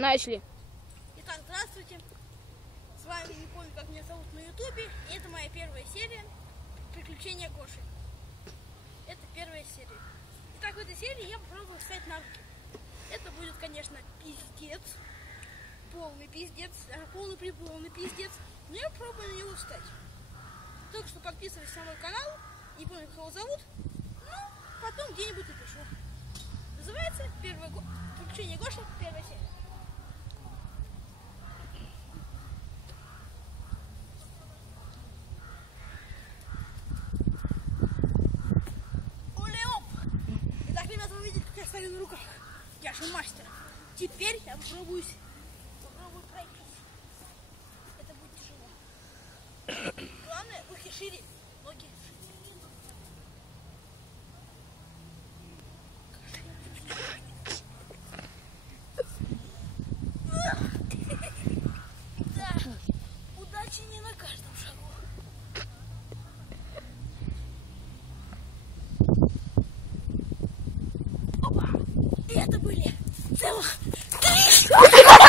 Начали. Итак, здравствуйте. С вами, не помню, как меня зовут на ютубе. И это моя первая серия «Приключения Гоши». Это первая серия. Итак, в этой серии я попробую ставить навыки. Это будет, конечно, пиздец. Полный пиздец. Даже полный пиздец. Но я попробую на него встать. Так что подписывайтесь на мой канал. Не помню, как его зовут. Ну, потом где-нибудь напишу. Называется «Приключения Гоши», первая серия. Я стою на руках. Я же мастер. Теперь я попробую пройтись. Это будет тяжело. Главное, руки шире, ноги. Да, удачи не на каждом шагу. И это были целых 3